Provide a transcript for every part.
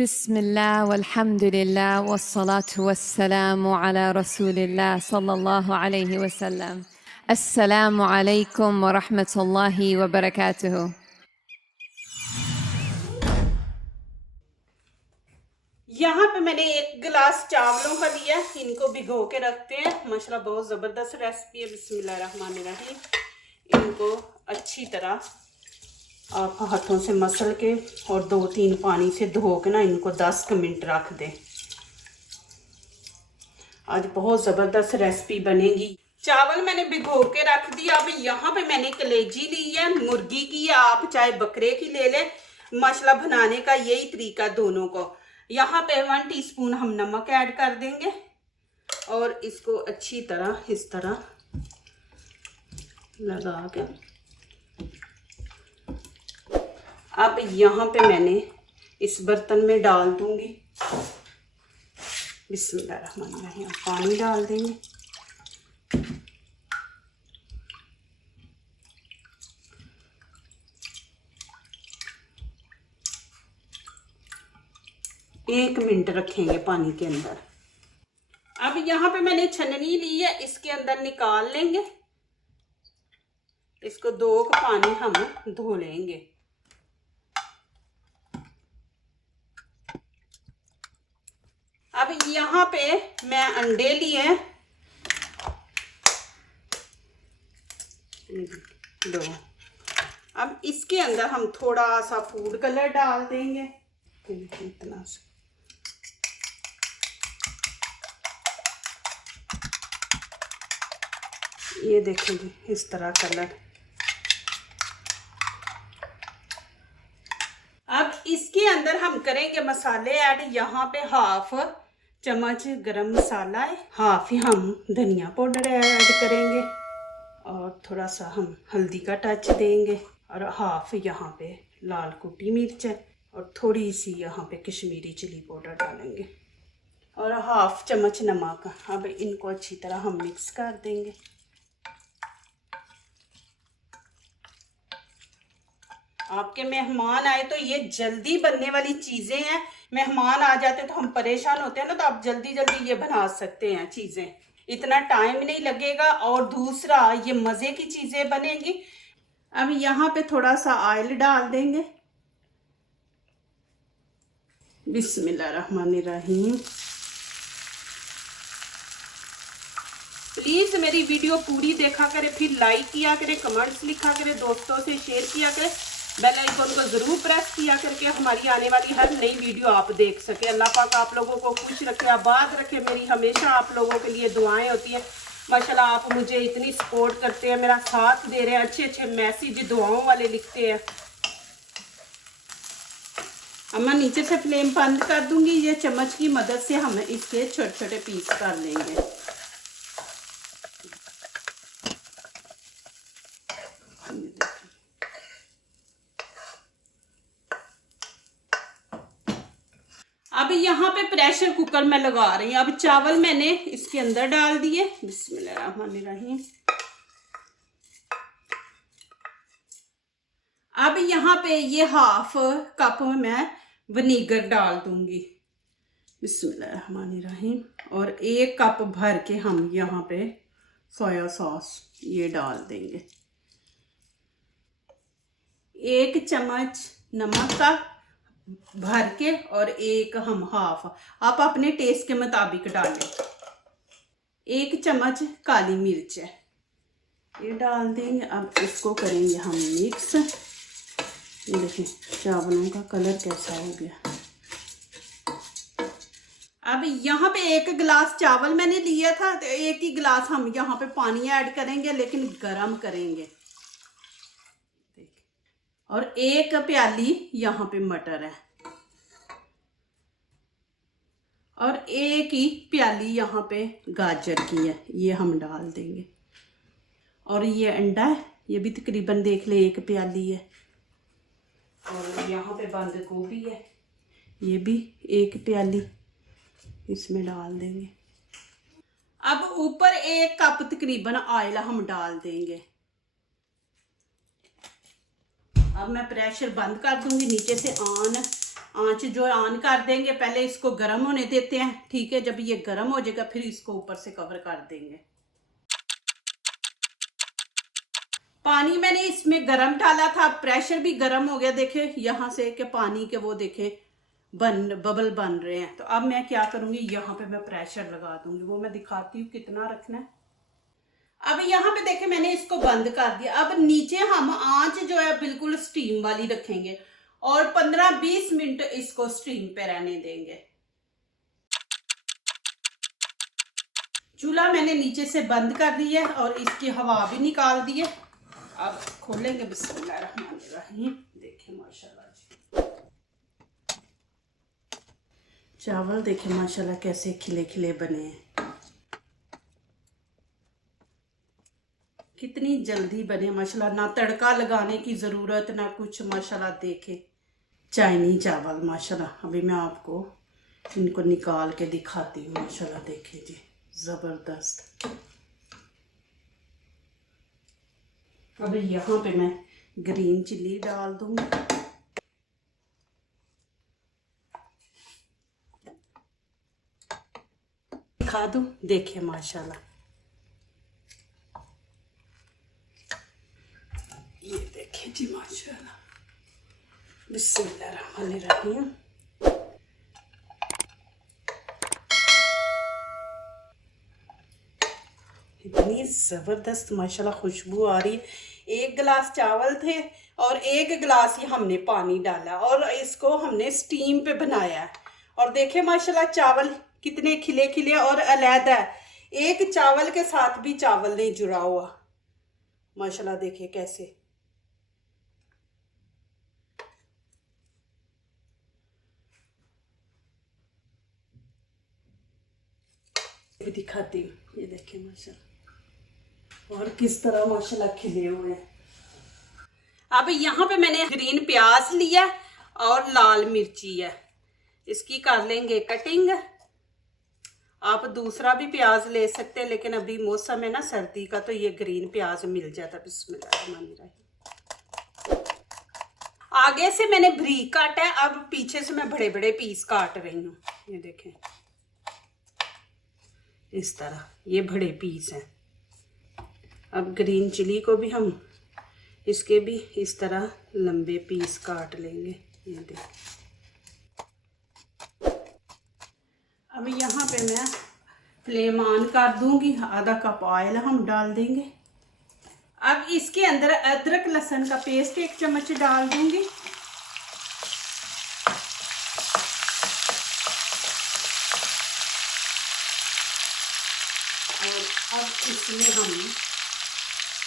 बिस्मिल्लाह वल्हम्दुलिल्लाह वस्सलातु वस्सलामु अला रसूलिल्लाह सल्लल्लाहु अलैहि वसल्लम। अस्सलामु अलैकुम व रहमतुल्लाहि व बरकातुहू। यहाँ पे मैंने 1 गिलास चावलों का लिया, इनको भिगो के रखते हैं। माशाल्लाह बहुत ज़बरदस्त रेसिपी है। बिस्मिल्लाहिर्रहमानिर्रहीम। इनको अच्छी तरह आप हाथों से मसल के और 2-3 पानी से धो के ना इनको 10 मिनट रख दें। आज बहुत ज़बरदस्त रेसिपी बनेगी। चावल मैंने भिगो के रख दिया। अब यहाँ पे मैंने कलेजी ली है, मुर्गी की, या आप चाहे बकरे की ले लें। माशाल्लाह बनाने का यही तरीका दोनों को। यहाँ पे 1 टीस्पून हम नमक ऐड कर देंगे और इसको अच्छी तरह इस तरह लगा के अब यहाँ पे मैंने इस बर्तन में डाल दूंगी। बिस्मिल्लाहिर्रहमानिर्रहीम। पानी डाल देंगे। एक मिनट रखेंगे पानी के अंदर। अब यहाँ पे मैंने छन्नी ली है, इसके अंदर निकाल लेंगे। इसको 2 का पानी हम धो लेंगे। अब यहाँ पे मैं अंडे लिए 2। अब इसके अंदर हम थोड़ा सा फूड कलर डाल देंगे, इतना सा। ये देखेंगे इस तरह कलर। अब इसके अंदर हम करेंगे मसाले ऐड। यहाँ पे 1/2 चम्मच गरम मसाला है, 1/2 ही हम धनिया पाउडर ऐड करेंगे और थोड़ा सा हम हल्दी का टच देंगे और 1/2 यहाँ पे लाल कुटी मिर्च है और थोड़ी सी यहाँ पे कश्मीरी चिली पाउडर डालेंगे और 1/2 चम्मच नमक। अब इनको अच्छी तरह हम मिक्स कर देंगे। आपके मेहमान आए तो ये जल्दी बनने वाली चीज़ें हैं। मेहमान आ जाते तो हम परेशान होते हैं ना, तो आप जल्दी जल्दी ये बना सकते हैं चीज़ें। इतना टाइम नहीं लगेगा और दूसरा ये मज़े की चीज़ें बनेंगी। अब यहाँ पे थोड़ा सा ऑयल डाल देंगे। बिस्मिल्लाहिर्रहमानिर्रहीम। प्लीज़ मेरी वीडियो पूरी देखा करें, फिर लाइक किया करें, कमेंट्स लिखा करें, दोस्तों से शेयर किया करें, बेल आइकन को ज़रूर प्रेस किया करके हमारी आने वाली हर नई वीडियो आप देख सके। अल्लाह पाक आप लोगों को खुश रखे, आबाद रखे। मेरी हमेशा आप लोगों के लिए दुआएं होती हैं। माशाल्लाह आप मुझे इतनी सपोर्ट करते हैं, मेरा साथ दे रहे हैं, अच्छे अच्छे मैसेज दुआओं वाले लिखते हैं। अब मैं नीचे से फ्लेम बंद कर दूंगी। ये चम्मच की मदद से हम इसके छोटे छोटे पीस कर लेंगे। अब यहाँ पे प्रेशर कुकर में लगा रही हूँ। अब चावल मैंने इसके अंदर डाल दिए। बिस्मिल्लाहिर्रहमानिर्रहीम। अब यहाँ पे ये 1/2 कप मैं विनीगर डाल दूंगी। बिस्मिल्लाहिर्रहमानिर्रहीम। और 1 कप भर के हम यहाँ पे सोया सॉस ये डाल देंगे। 1 चम्मच नमक का भर के और 1 हम 1/2 आप अपने टेस्ट के मुताबिक डालें। 1 चम्मच काली मिर्च है, ये डाल देंगे। अब इसको करेंगे हम मिक्स। ये देखिए चावलों का कलर कैसा हो गया। अब यहाँ पे 1 गिलास चावल मैंने लिया था, तो 1 ही गिलास हम यहाँ पे पानी ऐड करेंगे, लेकिन गरम करेंगे। और 1 प्याली यहाँ पे मटर है और 1 ही प्याली यहाँ पे गाजर की है, ये हम डाल देंगे। और ये अंडा है, ये भी तकरीबन देख ले 1 प्याली है। और यहाँ पे बंद गोभी है, ये भी 1 प्याली इसमें डाल देंगे। अब ऊपर 1 कप तकरीबन ऑयल हम डाल देंगे। अब मैं प्रेशर बंद कर दूंगी, नीचे से ऑन आंच जो ऑन कर देंगे, पहले इसको गर्म होने देते हैं, ठीक है। जब ये गर्म हो जाएगा फिर इसको ऊपर से कवर कर देंगे। पानी मैंने इसमें गर्म डाला था, प्रेशर भी गर्म हो गया, देखे यहाँ से कि पानी के वो देखे बबल बन रहे हैं। तो अब मैं क्या करूँगी, यहाँ पे मैं प्रेशर लगा दूंगी, वो मैं दिखाती हूँ कितना रखना है। अब यहाँ पे देखे मैंने इसको बंद कर दिया। अब नीचे हम आंच जो है बिल्कुल स्टीम वाली रखेंगे और 15-20 मिनट इसको स्टीम पे रहने देंगे। चूल्हा मैंने नीचे से बंद कर दिया है और इसकी हवा भी निकाल दी है। अब खोलेंगे, बिस्मिल्लाहिर्रहमानिर्रहीम। देखिए माशाल्लाह जी, चावल देखिए माशाल्लाह कैसे खिले खिले बने हैं, कितनी जल्दी बने माशाल्लाह। ना तड़का लगाने की ज़रूरत ना कुछ, माशाल्लाह देखे चाइनी चावल माशाल्लाह। अभी मैं आपको इनको निकाल के दिखाती हूँ माशाल्लाह, देखिए जी ज़बरदस्त। अब यहाँ पे मैं ग्रीन चिल्ली डाल दूंगी। दिखा दूँ, देखिए माशाल्लाह, ये देखिए जी माशाल्लाह। बिस्मिल्लाहिर्रहमानिर्रहीम। इतनी ज़बरदस्त माशाल्लाह खुशबू आ रही है। 1 गिलास चावल थे और 1 गिलास ही हमने पानी डाला और इसको हमने स्टीम पे बनाया है। और देखे माशाल्लाह चावल कितने खिले खिले और अलहदा है, एक चावल के साथ भी चावल नहीं जुड़ा हुआ माशाल्लाह। देखिए कैसे, भी दिखाती हूँ, ये देखिए माशाल्लाह और किस तरह माशाल्लाह खिले हुए हैं। अब यहाँ पे मैंने ग्रीन प्याज लिया और लाल मिर्ची है, इसकी कर लेंगे कटिंग। आप दूसरा भी प्याज ले सकते हैं, लेकिन अभी मौसम है ना सर्दी का, तो ये ग्रीन प्याज मिल जाता। बिस्मिल्लाहिर्रहमानिर्रहीम। आगे से मैंने बारीक काटा है, अब पीछे से मैं बड़े बड़े पीस काट रही हूँ, ये देखें इस तरह, ये बड़े पीस हैं। अब ग्रीन चिली को भी हम इसके भी इस तरह लंबे पीस काट लेंगे, ये देखिए। अब यहाँ पे मैं फ्लेम ऑन कर दूंगी, आधा कप ऑयल हम डाल देंगे। अब इसके अंदर अदरक लहसुन का पेस्ट 1 चम्मच डाल दूंगी। और अब इसमें हम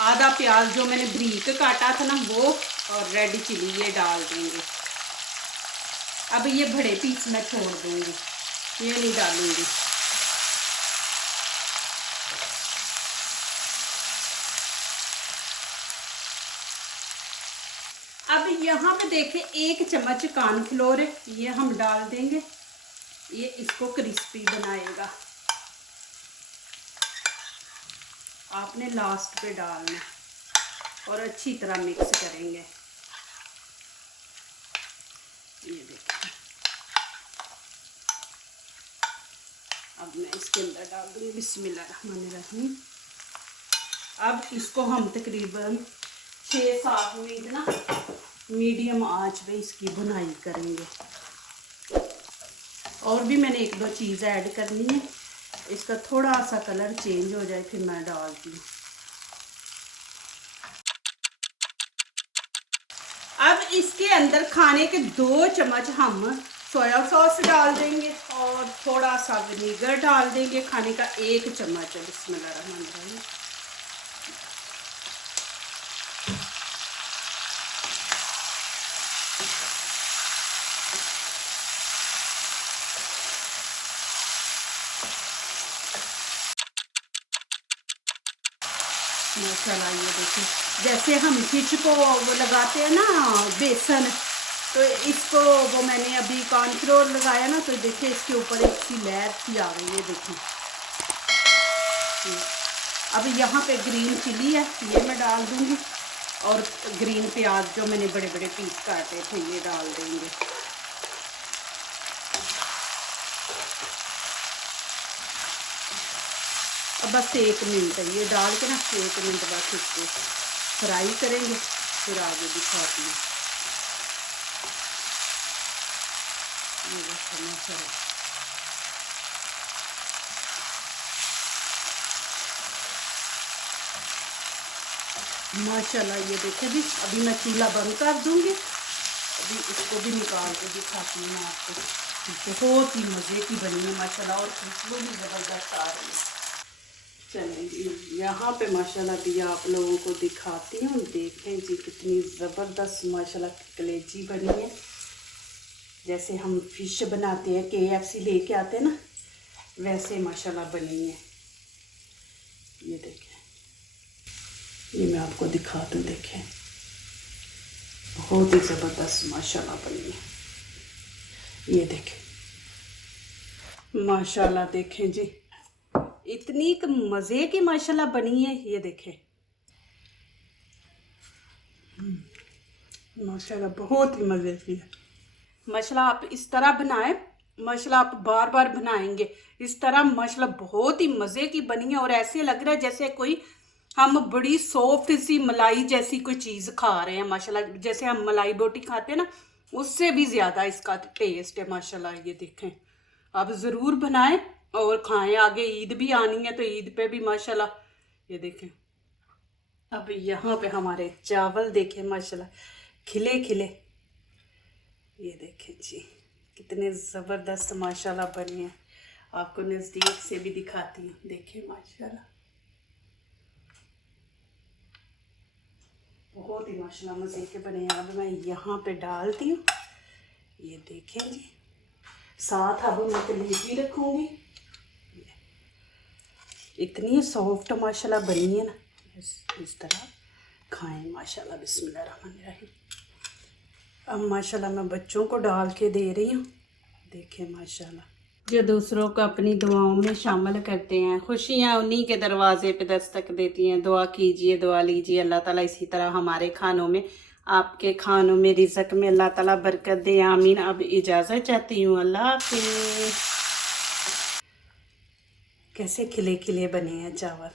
आधा प्याज जो मैंने बारीक काटा था ना वो, और रेड चिली ये डाल देंगे। अब ये बड़े पीस मैं छोड़ दूंगी, ये नहीं डालूंगी। अब यहाँ पे देखें 1 चम्मच कॉर्नफ्लोर है, ये हम डाल देंगे, ये इसको क्रिस्पी बनाएगा। आपने लास्ट पे डालना और अच्छी तरह मिक्स करेंगे, ये देखिए। अब मैं इसके अंदर डाल दूँगी, बिस्मिल्लाहिर्रहमानिर्रहीम। अब इसको हम तकरीबन 6-7 मिनट ना मीडियम आंच पे इसकी भुनाई करेंगे। और भी मैंने 1-2 चीज़ ऐड करनी है, इसका थोड़ा सा कलर चेंज हो जाए फिर मैं डालती हूँ। अब इसके अंदर खाने के 2 चम्मच हम सोया सॉस डाल देंगे और थोड़ा सा विनीगर डाल देंगे, खाने का 1 चम्मच। बिस्मिल्लाहिर्रहमानिर्रहीम। माशाल्लाह ये देखिए, जैसे हम फिश को वो लगाते हैं ना बेसन, तो इसको वो मैंने अभी कॉर्नफ्लोर लगाया ना, तो देखिए इसके ऊपर एक सी लेयर सी आ गई है, देखिए। अब यहाँ पे ग्रीन चिली है, ये मैं डाल दूँगी और ग्रीन प्याज जो मैंने बड़े बड़े पीस काटे थे ये डाल देंगे। बस 1 मिनट ये डाल के ना 1 मिनट बस इसको फ्राई करेंगे, फिर आगे दिखाती हूँ। ये देखो माशाल्लाह, माशाल्लाह ये देखिए जी। अभी मैं चूल्हा बंद कर दूँगी, अभी इसको भी निकाल के दिखाती हूँ मैं आपको। बहुत ही मज़े की बनी है माशाल्लाह, और खुशबू भी ज़बरदस्त आ रही है। चलें यहाँ पे माशाल्लाह भी आप लोगों को दिखाती हूँ। देखें जी कितनी ज़बरदस्त माशाल्लाह कलेजी बनी है। जैसे हम फ़िश बनाते हैं, KFC लेके आते हैं ना, वैसे माशाल्लाह बनी है। ये देखें, ये मैं आपको दिखा दूँ। देखें बहुत ही ज़बरदस्त माशाल्लाह बनी है। ये देखें माशाल्लाह, देखें जी इतनी मज़े की माशाल्लाह बनी है। ये देखें माशाल्लाह बहुत ही मज़े की है माशाल्लाह। आप इस तरह बनाएं माशाल्लाह, आप बार बार बनाएंगे इस तरह माशाल्लाह। बहुत ही मज़े की बनी है, और ऐसे लग रहा है जैसे कोई हम बड़ी सॉफ्ट सी मलाई जैसी कोई चीज़ खा रहे हैं माशाल्लाह। जैसे हम मलाई बोटी खाते हैं ना, उससे भी ज़्यादा इसका टेस्ट है माशाल्लाह। ये देखें, आप ज़रूर बनाएं और खाएं। आगे ईद भी आनी है, तो ईद पे भी माशाल्लाह। ये देखें, अब यहाँ पे हमारे चावल देखें माशाल्लाह खिले खिले। ये देखें जी कितने ज़बरदस्त माशाल्लाह बने हैं। आपको नज़दीक से भी दिखाती हूँ। देखें माशाल्लाह बहुत ही माशाल्लाह मज़े के बने हैं। अब मैं यहाँ पे डालती हूँ। ये देखें जी, साथ अब मैं कलेजी रखूँगी। इतनी सॉफ्ट माशाल्लाह बनी है ना, इस तरह खाएं माशाल्लाह। बिस्मिल्लाहिर्रहमानिर्रहीम। अब माशाल्लाह मैं बच्चों को डाल के दे रही हूँ। देखें माशाल्लाह, जो दूसरों को अपनी दुआओं में शामिल करते हैं, खुशियाँ उन्हीं के दरवाजे पे दस्तक देती हैं। दुआ कीजिए, दुआ लीजिए, अल्लाह ताला इसी तरह हमारे खानों में, आपके खानों में, रिज़्क़ में अल्लाह ताला बरकत दे। आमीन। अब इजाज़त चाहती हूँ, अल्लाह हाफ़िज़। कैसे खिले खिले बने हैं चावल।